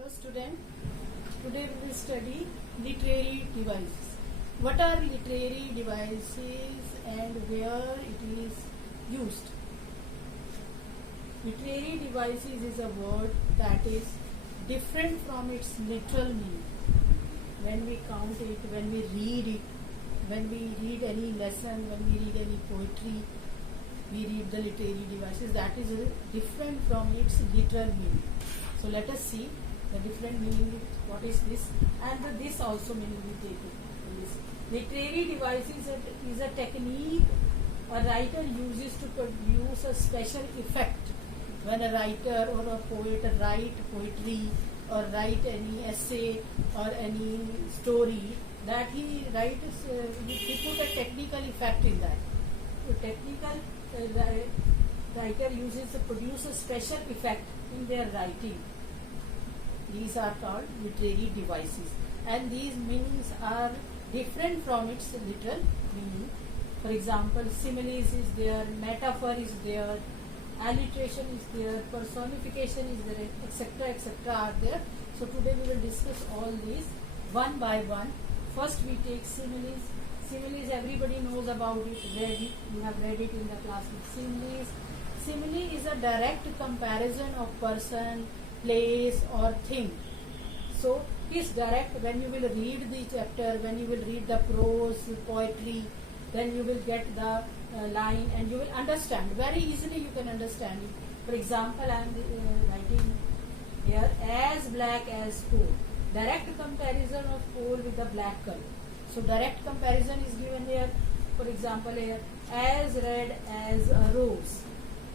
Hello student, today we will study literary devices. What are literary devices and where it is used? Literary devices is a word that is different from its literal meaning. When we count it, when we read it, when we read any lesson, when we read any poetry, we read the literary devices, that is different from its literal meaning. So let us see the different meaning, what is this, and this also meaning we take it. Literary devices is a technique a writer uses to produce a special effect. When a writer or a poet write poetry or write any essay or any story, that he writes, he put a technical effect in that. So technical writer uses to produce a special effect in their writing. These are called literary devices, and these meanings are different from its literal meaning. For example, similes is there, metaphor is there, alliteration is there, personification is there, etc., etc. are there. So today we will discuss all these one by one. First we take similes. Similes, everybody knows about it, read it, you have read it in the class with similes. Simile is a direct comparison of person, place or thing. So it's direct. When you will read the chapter, when you will read the prose, poetry, then you will get the line and you will understand. Very easily you can understand it. For example, I am writing here, as black as coal. Direct comparison of coal with the black color. So direct comparison is given here. For example here, as red as a rose.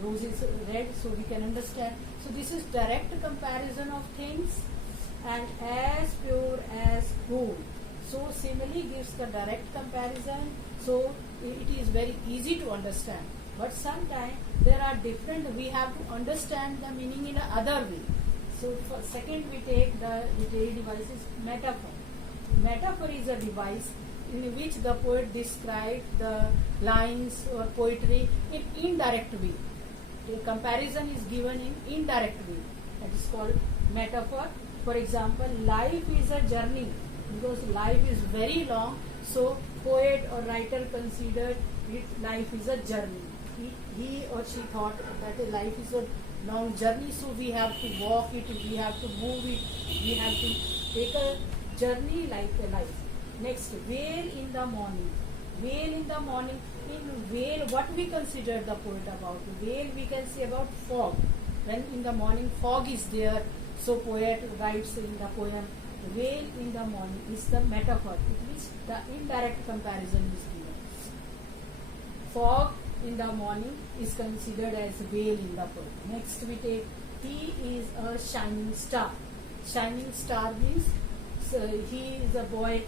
Rose is red, so we can understand. So this is direct comparison of things, and as pure as gold. So simile gives the direct comparison, so it is very easy to understand. But sometimes there are different, we have to understand the meaning in another way. So for second we take the literary devices, metaphor. Metaphor is a device in which the poet describes the lines or poetry in indirect way. The comparison is given in indirect way. That is called metaphor. For example, life is a journey, because life is very long. So poet or writer considered it life is a journey. He or she thought that life is a long journey, so we have to walk it, we have to move it, we have to take a journey like a life. Next, wail in the morning. Wail in the morning. In wail, what we consider the poet about? Wail we can say about fog. When in the morning fog is there, so poet writes in the poem, wail in the morning is the metaphor. It means the indirect comparison is given. Fog in the morning is considered as wail in the poem. Next we take, he is a shining star. Shining star means he is a boy.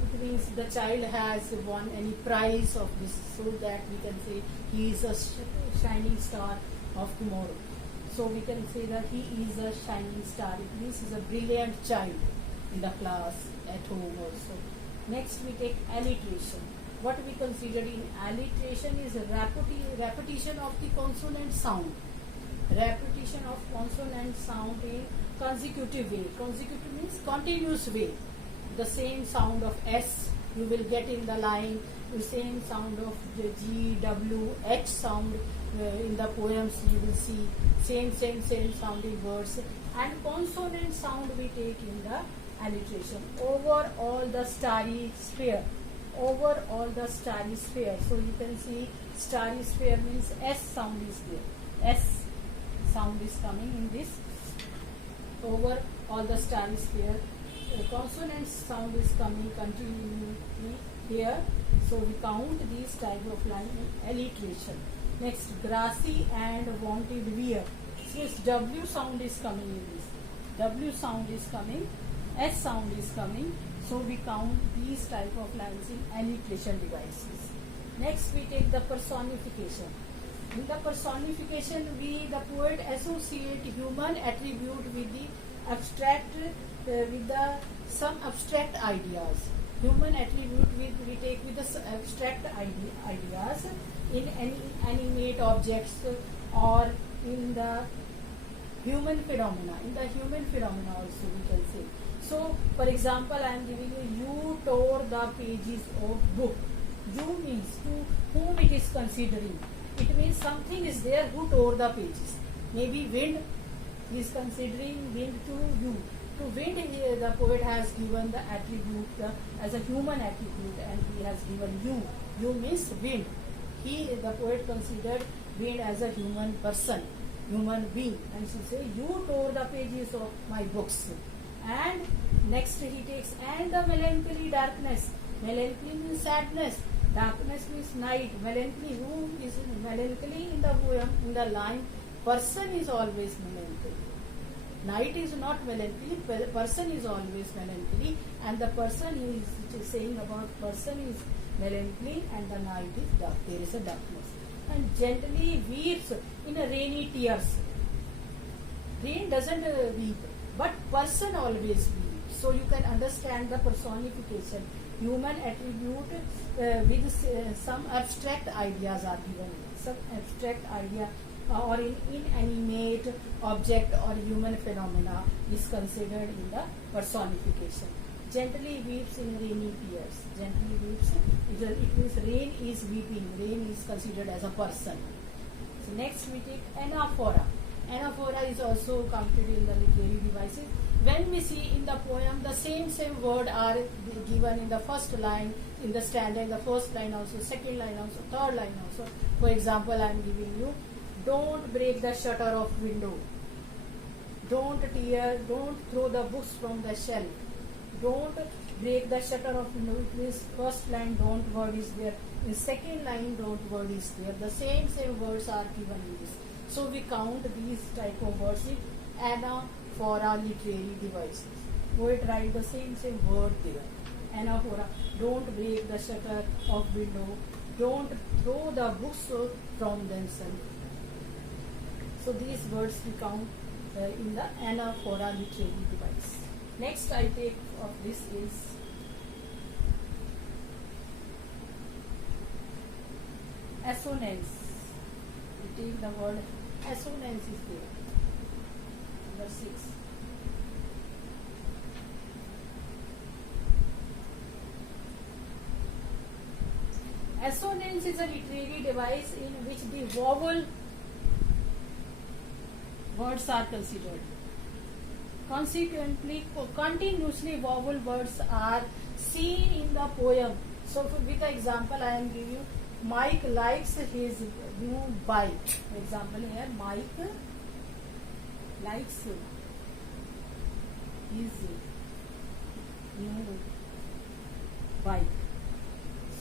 It means the child has won any prize of this, so that we can say he is a shining star of tomorrow. So we can say that he is a shining star. It means he is a brilliant child in the class, at home also. Next we take alliteration. What we consider in alliteration is repetition of the consonant sound. Repetition of consonant sound in consecutive way. Consecutive means continuous way. The same sound of S you will get in the line, the same sound of the G, W, H sound in the poems you will see, same sounding words, and consonant sound we take in the alliteration. Over all the starry sphere. Over all the starry sphere. So you can see starry sphere means S sound is there. S sound is coming in this. Over all the starry sphere. Consonant sound is coming continually here. So we count these type of line in alliteration. Next, grassy and wanted wear. Since W sound is coming in this. W sound is coming. S sound is coming. So we count these type of lines in alliteration devices. Next we take the personification. In the personification, the poet associate human attribute with the abstract, some abstract ideas. Human attribute we take with the abstract ideas in any animate objects or in the human phenomena. In the human phenomena also we can say. So, for example, I am giving you tore the pages of book. You means to whom it is considering. It means something is there who tore the pages. Maybe wind, he is considering wind to you. To wind, the poet has given the attribute as a human attribute, and he has given you. You means wind. The poet considered wind as a human person, human being, and she say, you tore the pages of my books. And next he takes, and the melancholy darkness. Melancholy means sadness. Darkness means night. Melancholy, who is melancholy in the poem, in the line, person is always melancholy. Night is not melancholy, person is always melancholy, and the person is saying about person is melancholy and the night is dark. There is a darkness. And gently weeps in a rainy tears. Rain doesn't weep, but person always weeps. So you can understand the personification. Human attribute with some abstract ideas are given. Some abstract idea or in inanimate object or human phenomena is considered in the personification. Gently weeps in rainy tears. Gently weeps. It means rain is weeping. Rain is considered as a person. So next we take anaphora. Anaphora is also counted in the literary devices. When we see in the poem the same word are given in the first line, in the stanza, in the first line also, second line also, third line also. For example, I am giving you, don't break the shutter of window. Don't throw the books from the shelf. Don't break the shutter of window. It means first line don't word is there. In second line don't word is there. The same words are given in this. So we count these type of words in anaphora literary devices. Poet write the same word there. Anaphora. Don't break the shutter of window. Don't throw the books from themselves. So these words we count in the anaphora literary device. Next I take of this is assonance. We take the word assonance is there. Number 6. Assonance is a literary device in which the vowel words are considered. Consequently, continuously vowel words are seen in the poem. So, with the example I am giving you, Mike likes his new bike. For example here, Mike likes his new bike.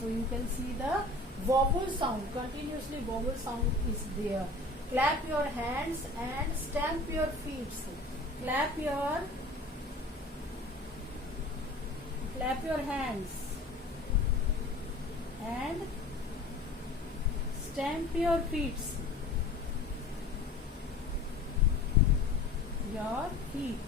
So you can see the vowel sound, continuously vowel sound is there. Clap your hands and stamp your feet. Clap your hands and stamp your feet. Your feet.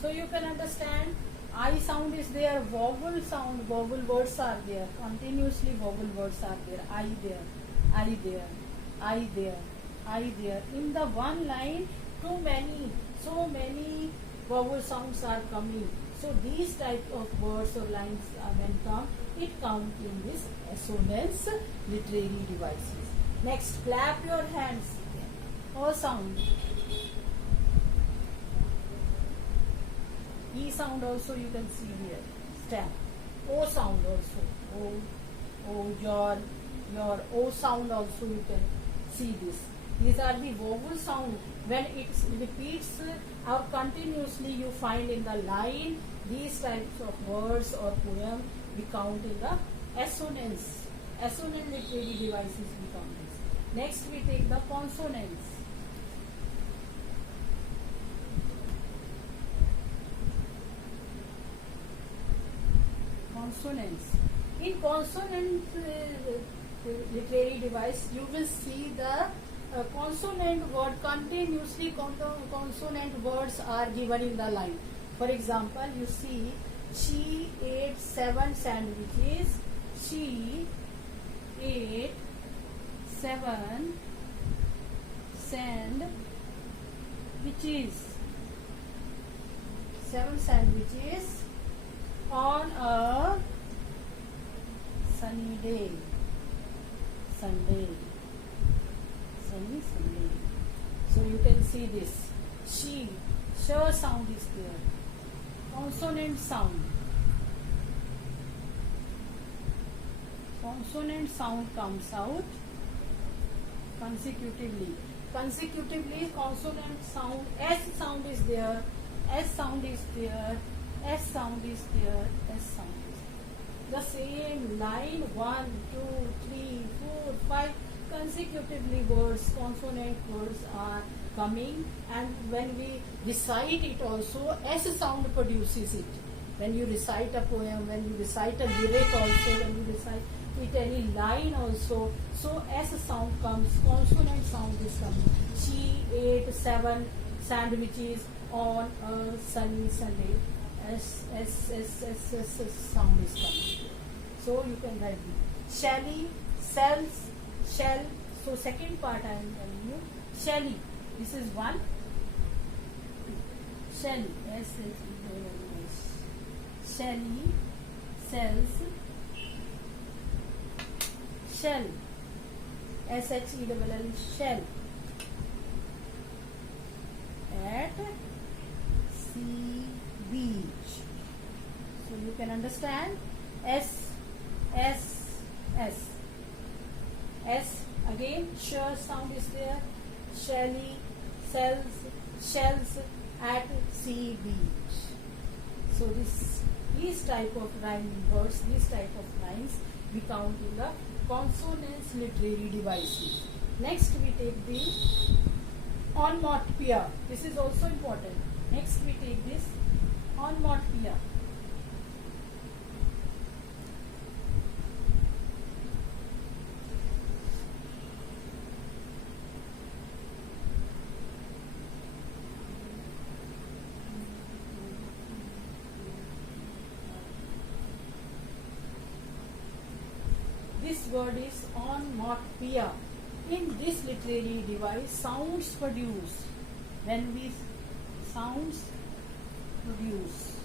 So you can understand, I sound is there, vowel sound, vowel words are there, continuously vowel words are there. I there, I there, I there, I there. In the one line, so many vowel sounds are coming. So these type of words or lines when come, it count in this assonance literary devices. Next, clap your hands. O sound. E sound also you can see here. Stamp. O sound also. Your O sound also you can see this. These are the vowel sound. When it repeats or continuously you find in the line, these types of words or poem we count in the assonance. Assonant literary devices we count this. Next we take the consonants. Consonants. In consonant literary device, you will see the consonant word, continuously consonant words are given in the line. For example, you see, she ate 7 sandwiches. She ate 7 sandwiches. 7 sandwiches on a sunny day. Sunday. Sunny Sunday. So you can see this. She. Sh sound is there. Consonant sound. Consonant sound comes out consecutively. Consecutively, consonant sound. S sound is there. S sound is there. S sound is there. S sound is there. The same line 1, 2, 3, 4, 5 consecutively words, consonant words are coming, and when we recite it also, S sound produces it. When you recite a poem, when you recite a lyric also, when you recite it any line also, so S sound comes, consonant sound is coming. She ate 7 sandwiches on a sunny Sunday. S sound is coming. So you can write it. Shelly, cells, shell. So second part I am telling you. Shelly. This is one. Shelly. Shelly, cells, shell. SHELL, shell. At sea beach. So you can understand. S again. Sure sound is there. Shelly, cells, shells at sea beach. So these type of rhyming words, these type of lines we count in the consonants literary devices. Next we take the onomatopoeia. This is also important. Next we take this onomatopoeia. This word is onomatopoeia. In this literary device, sounds produce. When we sounds produce.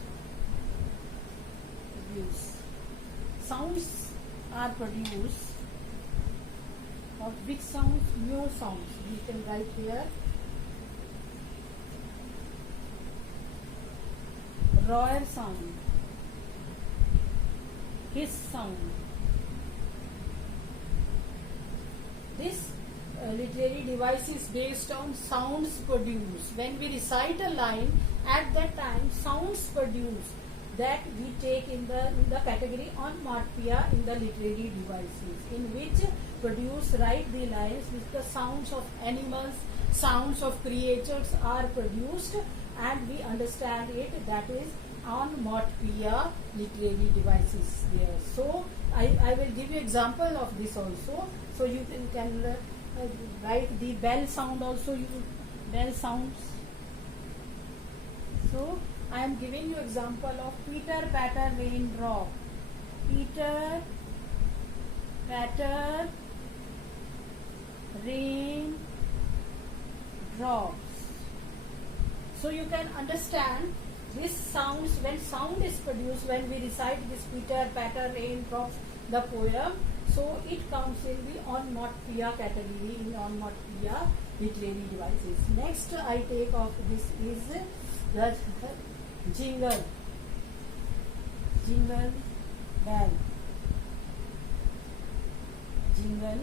Sounds are produced. Of which sounds? New sounds. We can write here. Roar sound. Hiss sound. This literary device is based on sounds produced. When we recite a line, at that time sounds produced, that we take in the category onomatopoeia in the literary devices, in which write the lines with the sounds of animals, sounds of creatures are produced, and we understand it. That is onomatopoeia literary devices there. So I will give you example of this also. So you can write the bell sound also. Bell sounds. So I am giving you example of Peter patter raindrop. Peter patter rain drops. So you can understand this sounds, when sound is produced, when we recite this Peter patter rain drops, the poem, so it comes in the onomatopoeia category, in onomatopoeia literary devices. Next I take of this is the jingle. Jingle bell. Jingle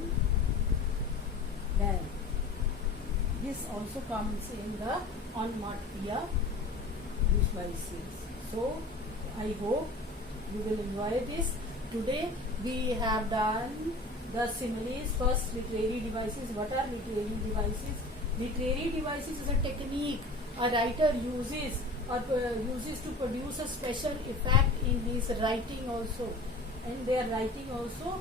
bell. This also comes in the onomatopoeia devices. So I hope you will enjoy this. Today we have done the similes. First, literary devices. What are literary devices? Literary devices is a technique a writer uses to produce a special effect in his writing also. In their writing also,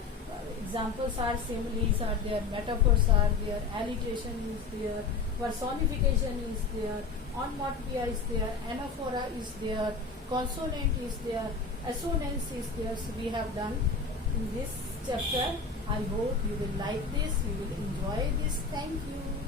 examples are similes are there, metaphors are there, alliteration is there, personification is there, onomatopoeia is there, anaphora is there, consonant is there, assonance is there. So we have done in this chapter. I hope you will like this, you will enjoy this. Thank you.